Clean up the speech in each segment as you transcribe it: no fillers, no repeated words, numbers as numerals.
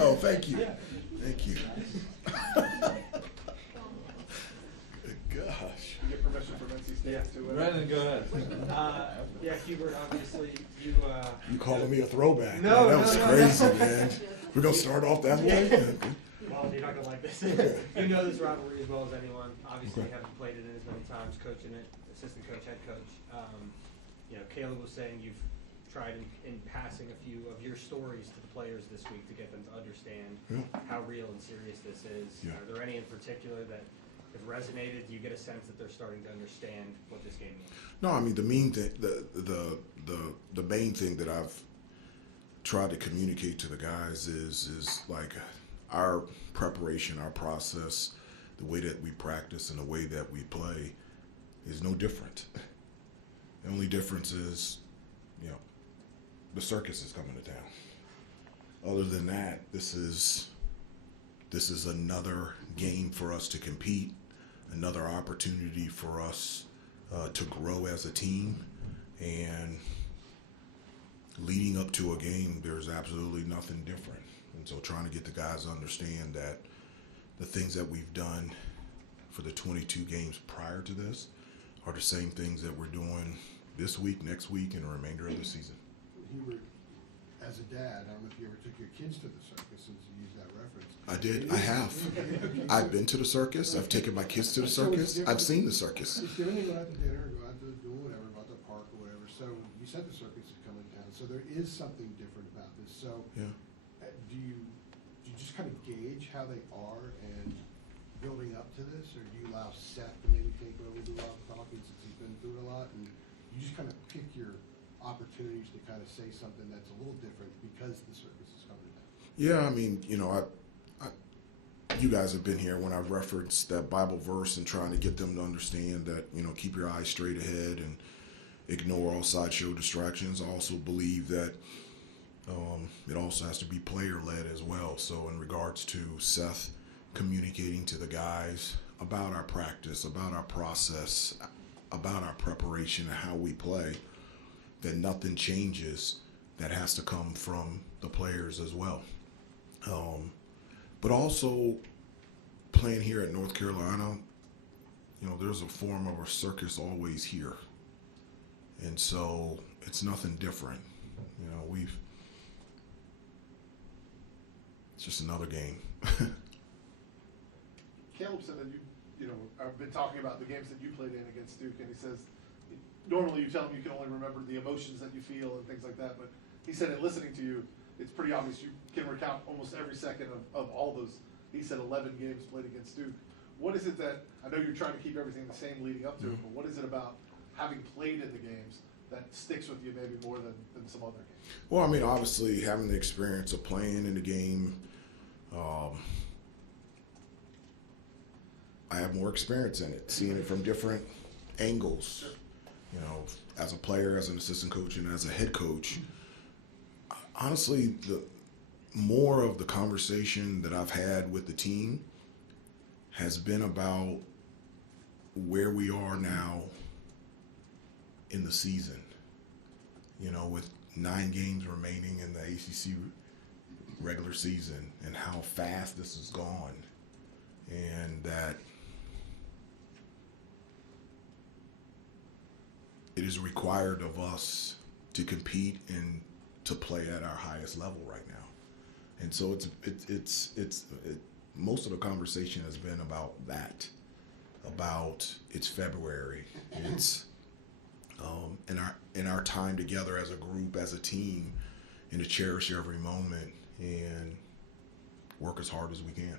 Oh, thank you. Thank you. Gosh. You get permission from NC State to Brandon, go ahead. Yeah, Hubert, obviously you. You calling me a throwback? No, man, that was no, crazy, no. man. We're gonna start off that way. Well, you're not gonna like this. You know this rivalry as well as anyone. Obviously, having played in it as many times, coaching it, assistant coach, head coach. Caleb was saying you've tried in passing a few of your stories to the players this week to get them to understand how real and serious this is. Yeah. Are there any in particular that have resonated? Do you get a sense that they're starting to understand what this game means? No, I mean the main thing that I've tried to communicate to the guys is like our preparation, our process, the way that we practice and the way that we play is no different. The only difference is, the circus is coming to town. Other than that, this is another game for us to compete, another opportunity for us to grow as a team, and leading up to a game, there's absolutely nothing different. And so trying to get the guys to understand that the things that we've done for the 22 games prior to this are the same things that we're doing this week, next week, and the remainder of the season. Hubert, as a dad, I don't know if you ever took your kids to the circus, since you used that reference. I did. I have. I've been to the circus. I've taken my kids to the circus. I've seen the circus. It's different to go out to dinner, go out to do whatever, go out to the park or whatever. So you said the circus is coming down. So there is something different about this. So Yeah. do you just kind of gauge how they are and building up to this, or do you allow Seth to maybe take over, do a lot of talking since he's been through it a lot, and you just kind of pick your opportunities to kind of say something that's a little different because the circus is coming down? Yeah, I mean, you guys have been here when I've referenced that Bible verse and trying to get them to understand that, keep your eyes straight ahead and ignore all sideshow distractions. I also believe that it also has to be player-led as well. So in regards to Seth communicating to the guys about our practice, about our process, about our preparation and how we play, that nothing changes. That has to come from the players as well. But also playing here at North Carolina, there's a form of a circus always here. And so it's nothing different. It's just another game. Caleb said that I've been talking about the games that you played in against Duke, and he says normally you tell him you can only remember the emotions that you feel and things like that, but he said in listening to you, it's pretty obvious you can recount almost every second of all those. He said 11 games played against Duke. What is it that, I know you're trying to keep everything the same leading up to it, but what is it about having played in the games that sticks with you maybe more than some other games? Well, I mean, obviously having the experience of playing in the game, I have more experience in it, seeing it from different angles. As a player, as an assistant coach, and as a head coach, honestly, the more of the conversation that I've had with the team has been about where we are now in the season. With 9 games remaining in the ACC regular season, and how fast this has gone, and that it is required of us to compete and to play at our highest level right now. And so most of the conversation has been about that, about it's February, it's in our time together as a group, as a team, and to cherish every moment and work as hard as we can.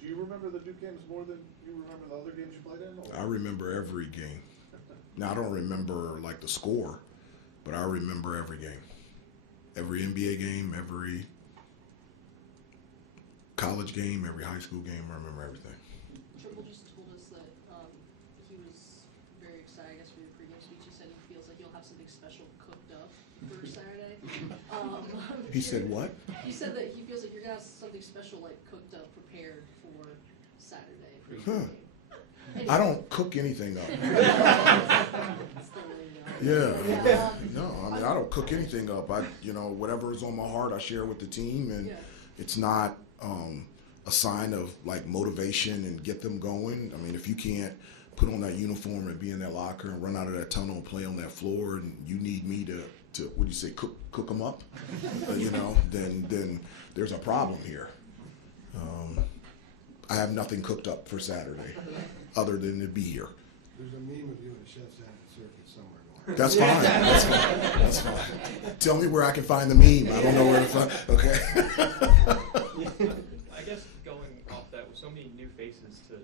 Do you remember the Duke games more than you remember the other games you played in? Or? I remember every game. Now, I don't remember like the score, but I remember every game. Every NBA game, every college game, every high school game, I remember everything. Triple just told us that he was very excited, I guess, for your pregame speech. He said he feels like you'll have something special cooked up for Saturday. He said what? He said that he feels like you're going to have something special, like, cooked up, prepared for Saturday. For your game. I don't cook anything up. Yeah. No, I mean, I don't cook anything up. Whatever is on my heart, I share with the team, and Yeah. it's not a sign of like motivation and get them going. I mean, if you can't put on that uniform and be in that locker and run out of that tunnel and play on that floor, and you need me to what do you say, cook them up, then there's a problem here. I have nothing cooked up for Saturday, other than to be here. There's a meme of you and Chef Sam at Circus somewhere going. That's fine. That's fine. That's fine. Tell me where I can find the meme. I don't know where to find. Okay. I guess going off that, with so many new faces to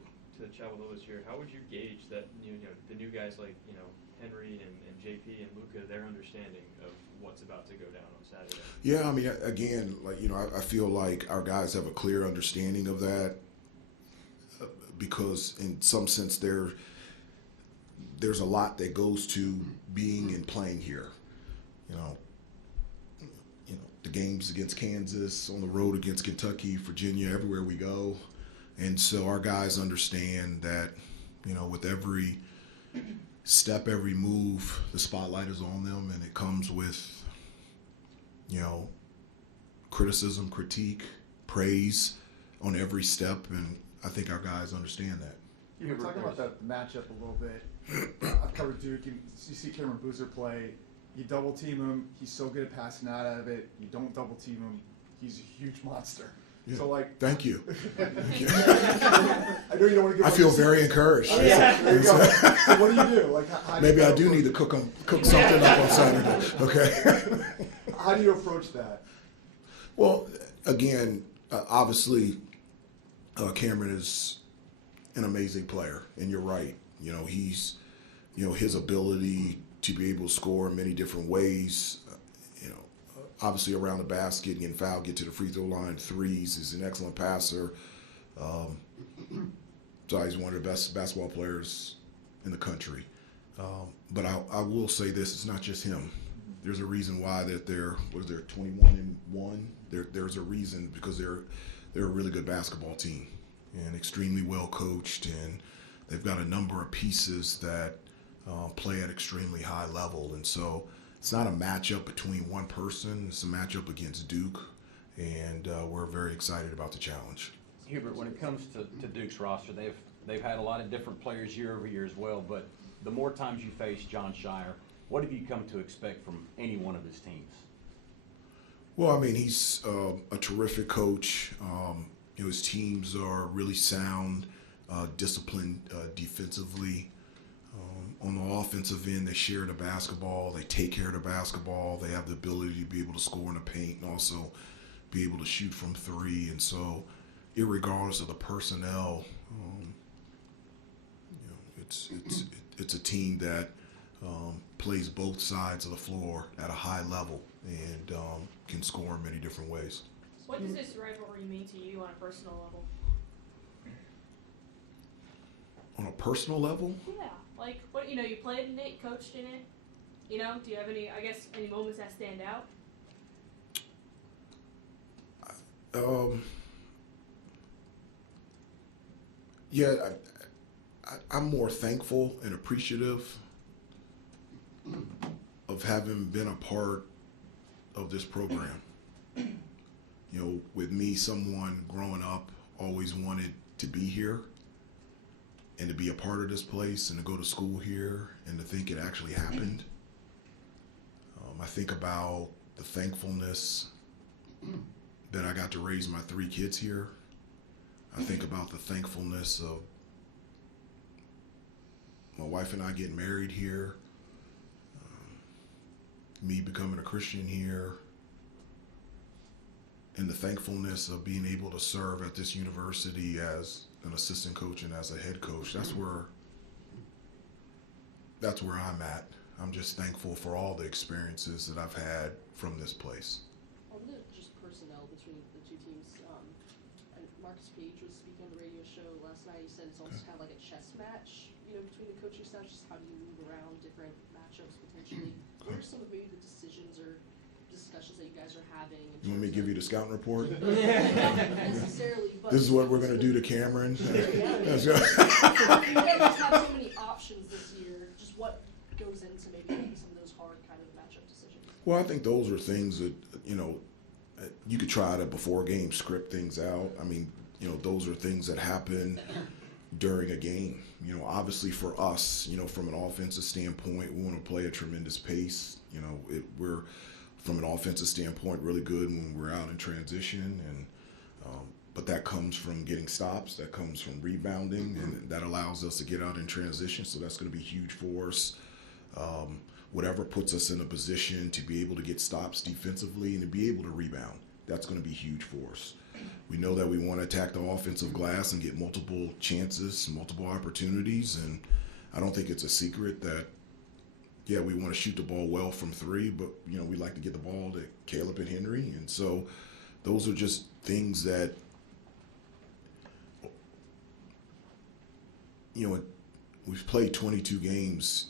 Chapel this year, how would you gauge that the new guys like Henry and JP and Luca, their understanding of what's about to go down on Saturday? Yeah, I mean, again, I feel like our guys have a clear understanding of that, because in some sense there's a lot that goes to being and playing here. The games against Kansas, on the road against Kentucky, Virginia, everywhere we go. And so our guys understand that, with every step, every move, the spotlight is on them, and it comes with, criticism, critique, praise on every step, and I think our guys understand that. You were talking about that matchup a little bit. I've covered Duke. You see Cameron Boozer play. You double team him. He's so good at passing out of it. You don't double team him. He's a huge monster. Yeah. So thank you. Thank you. I know you don't want to give. I feel very encouraged. Yeah. There you go. So what do you do? How Maybe do you I do need to cook something up on Saturday. Okay. How do you approach that? Well, again, obviously, Cameron is an amazing player, and you're right. He's, his ability to be able to score in many different ways. Obviously around the basket, getting fouled, get to the free throw line, threes. He's an excellent passer. So he's one of the best basketball players in the country. But I will say this: it's not just him. There's a reason why that they're 21-1. There's a reason, because they're a really good basketball team and extremely well coached, and they've got a number of pieces that play at extremely high level. And so it's not a matchup between one person. It's a matchup against Duke, and we're very excited about the challenge. Hubert, when it comes to Duke's roster, they've had a lot of different players year over year as well, but the more times you face John Shire, what have you come to expect from any one of his teams? Well, I mean, he's a terrific coach. His teams are really sound, disciplined defensively. On the offensive end, they share the basketball. They take care of the basketball. They have the ability to be able to score in the paint and also be able to shoot from three. And so, irregardless of the personnel, it's a team that plays both sides of the floor at a high level and can score in many different ways. What does this rivalry mean to you on a personal level? On a personal level? Yeah, like what you played in it, coached in it. Do you have any moments that stand out? Yeah, I'm more thankful and appreciative of having been a part of this program. With me, someone growing up always wanted to be here and to be a part of this place and to go to school here and to think it actually happened. I think about the thankfulness that I got to raise my 3 kids here. I think about the thankfulness of my wife and I getting married here, me becoming a Christian here, and the thankfulness of being able to serve at this university as an assistant coach and as a head coach. That's where I'm at. I'm just thankful for all the experiences that I've had from this place. On the just personnel between the two teams, and Marcus Page was speaking on the radio show last night. He said it's almost kind of like a chess match, between the coaching staff. Just how do you move around different matchups potentially? What are some of maybe the decisions or discussions that you guys are having? You want me to give you the scouting report? Not necessarily, but This is what we're going to do to Cameron. you guys just have so many options this year. Just what goes into maybe making some of Well, I think those are things that, you could try to before a game script things out. I mean, those are things that happen during a game. Obviously for us, from an offensive standpoint, we want to play a tremendous pace. We're from an offensive standpoint really good when we're out in transition, and but that comes from getting stops, that comes from rebounding, and that allows us to get out in transition. So that's going to be huge for us. Whatever puts us in a position to be able to get stops defensively and to be able to rebound, that's going to be huge for us. We know that we want to attack the offensive glass and get multiple chances, multiple opportunities, and I don't think it's a secret that, yeah, we want to shoot the ball well from three, but, we like to get the ball to Caleb and Henry, and so those are just things that, we've played 22 games,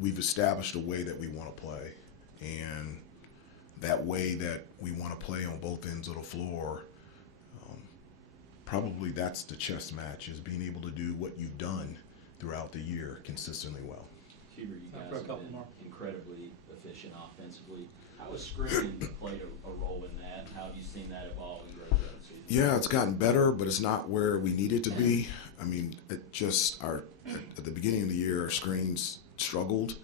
we've established a way that we want to play, and that way that we want to play on both ends of the floor, probably that's the chess match, is being able to do what you've done throughout the year consistently well. Hubert, you guys have been incredibly efficient offensively. How has screening played a role in that, and how have you seen that evolve throughout the season? Yeah, it's gotten better, but it's not where we need it to be. I mean, at the beginning of the year, our screens struggled,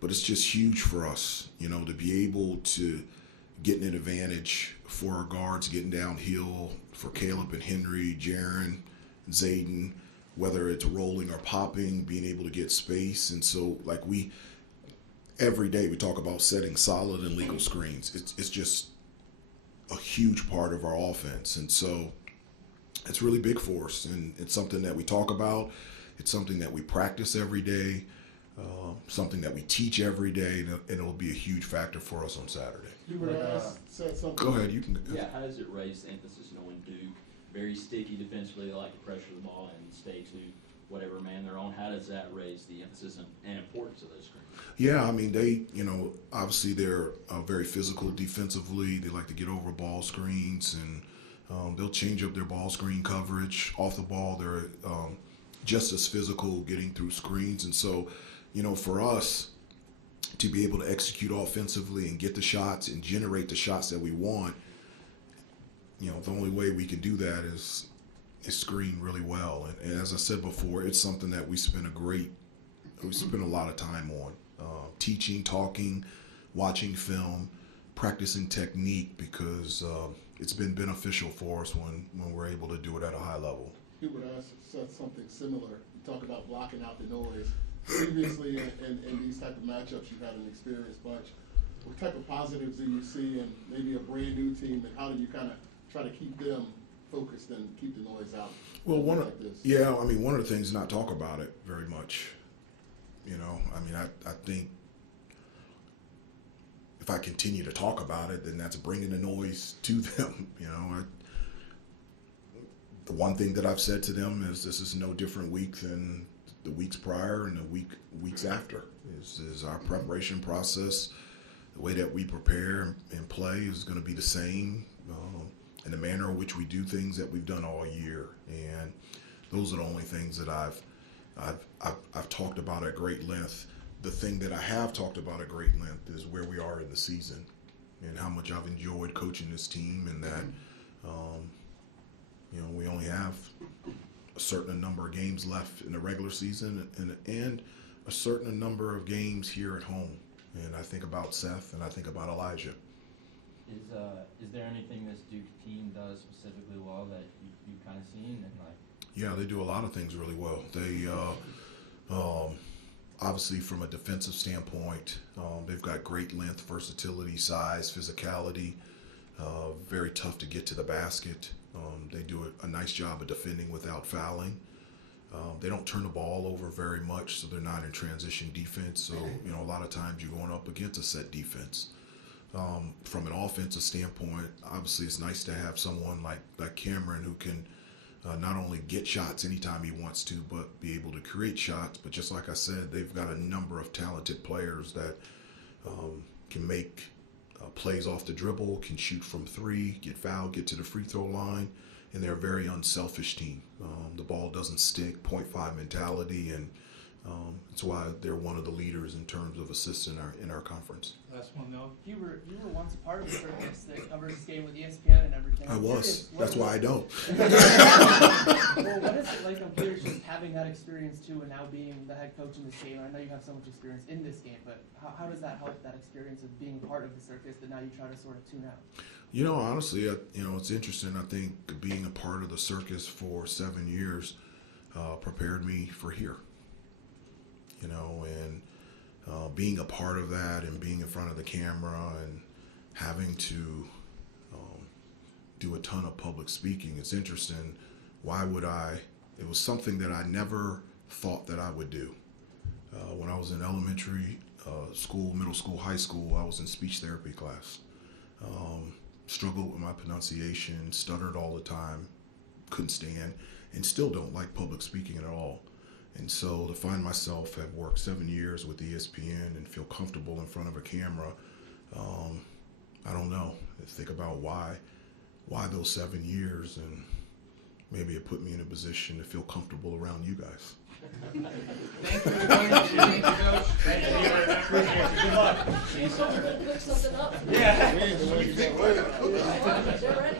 but it's just huge for us, to be able to get an advantage for our guards getting downhill, for Caleb and Henry, Jaron, Zayden, whether it's rolling or popping, being able to get space. And so, every day we talk about setting solid and legal screens. It's just a huge part of our offense. And so it's really big for us, and it's something that we talk about. It's something that we practice every day, something that we teach every day, and it'll be a huge factor for us on Saturday. You would have said something. Go ahead, you can. Yeah, how does it raise the emphasis knowing Duke, very sticky defensively, they like to pressure the ball and stay to whatever man they're on? How does that raise the emphasis and importance of those screens? Yeah, I mean, they, obviously they're very physical defensively. They like to get over ball screens, and they'll change up their ball screen coverage. Off the ball, they're just as physical getting through screens. And so, for us to be able to execute offensively and get the shots and generate the shots that we want, the only way we can do that is screen really well. And as I said before, it's something that we spend a lot of time on, teaching, talking, watching film, practicing technique, because it's been beneficial for us when we're able to do it at a high level. Hubert said something similar. You talk about blocking out the noise. Previously, in these type of matchups, you've had an experienced bunch. What type of positives do you see in maybe a brand new team, and how do you kind of try to keep them focused and keep the noise out? Well, one of the things is not talk about it very much. I think if I continue to talk about it, then that's bringing the noise to them. The one thing that I've said to them is this is no different week than the weeks prior and the weeks after. Is our preparation process, the way that we prepare and play is going to be the same, in the manner in which we do things that we've done all year. And those are the only things that I've talked about at great length. The thing that I have talked about at great length is where we are in the season and how much I've enjoyed coaching this team, and that we only have a certain number of games left in the regular season and a certain number of games here at home. And I think about Seth and I think about Elijah. Is there anything this Duke team does specifically well that you've kind of seen? Yeah, they do a lot of things really well. They obviously from a defensive standpoint, they've got great length, versatility, size, physicality, very tough to get to the basket. They do a nice job of defending without fouling. They don't turn the ball over very much, so they're not in transition defense. So, a lot of times you're going up against a set defense. From an offensive standpoint, obviously it's nice to have someone like Cameron who can not only get shots anytime he wants to, but be able to create shots. But just like I said, they've got a number of talented players that can make plays off the dribble, can shoot from three, get fouled, get to the free throw line, and they're a very unselfish team. The ball doesn't stick, .5 mentality, and It's why they're one of the leaders in terms of assists in our conference. Last one, Mel. You were once a part of the circus that covers this game with ESPN and everything. I I'm was. curious, what That's is why I it- don't. Well, what is it like? I'm curious, just having that experience too, and now being the head coach in this game. I know you have so much experience in this game, but how does that help that experience of being part of the circus that now you try to sort of tune out? You know, honestly, it's interesting. I think being a part of the circus for 7 years prepared me for here. You know, and being a part of that and being in front of the camera and having to do a ton of public speaking, it's interesting. Why would I? It was something that I never thought that I would do. When I was in elementary school, middle school, high school, I was in speech therapy class. Struggled with my pronunciation, stuttered all the time, couldn't stand, and still don't like public speaking at all. And so to find myself have worked 7 years with ESPN and feel comfortable in front of a camera, I don't know. Think about why those 7 years, and maybe it put me in a position to feel comfortable around you guys. Thank you, everybody. Thank you, Coach. Thank you. I appreciate it. Good luck. Cook something up. Yeah. They're ready.